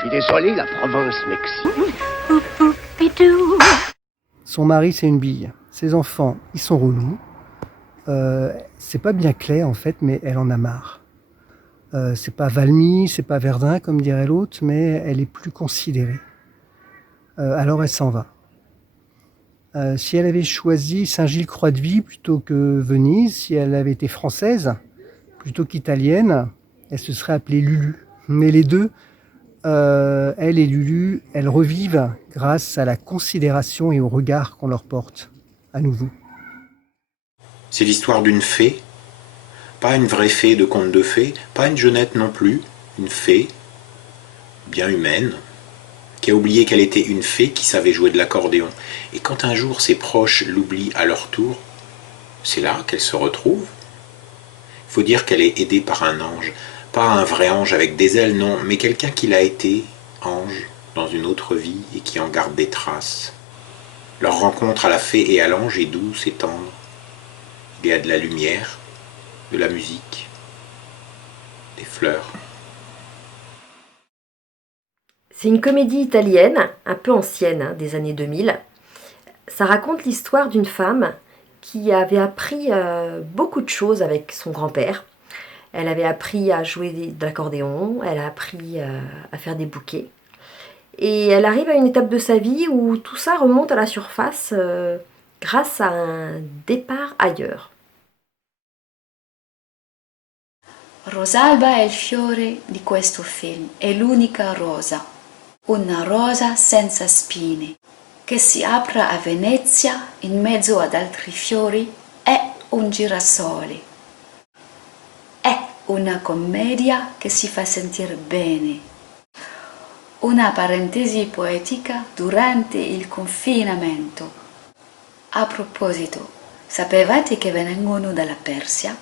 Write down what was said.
Je suis désolé, la province m'excite. Son mari, c'est une bille. Ses enfants, ils sont relous. C'est pas bien clair en fait, mais elle en a marre. C'est pas Valmy, c'est pas Verdun comme dirait l'autre, mais elle est plus considérée. Alors elle s'en va. Si elle avait choisi Saint-Gilles-Croix-de-Vie plutôt que Venise, si elle avait été française plutôt qu'italienne, elle se serait appelée Lulu. Mais les deux, elle et Lulu, elles revivent grâce à la considération et au regard qu'on leur porte, à nouveau. C'est l'histoire d'une fée, pas une vraie fée de conte de fées, pas une jeunette non plus, une fée, bien humaine, qui a oublié qu'elle était une fée qui savait jouer de l'accordéon. Et quand un jour ses proches l'oublient à leur tour, c'est là qu'elle se retrouve. Il faut dire qu'elle est aidée par un ange, pas un vrai ange avec des ailes, non, mais quelqu'un qui l'a été, ange, dans une autre vie et qui en garde des traces. Leur rencontre à la fée et à l'ange est douce et tendre. Il y a de la lumière, de la musique, des fleurs. C'est une comédie italienne, un peu ancienne, des années 2000. Ça raconte l'histoire d'une femme qui avait appris beaucoup de choses avec son grand-père. Elle avait appris à jouer de l'accordéon, elle a appris à faire des bouquets. Et elle arrive à une étape de sa vie où tout ça remonte à la surface grâce à un départ ailleurs. Rosalba è il fiore di questo film, è l'unica rosa, una rosa senza spine, che si apre a Venezia in mezzo ad altri fiori, è un girasole. È una commedia che si fa sentire bene. Una parentesi poetica durante il confinamento. A proposito, sapevate che vengono dalla Persia?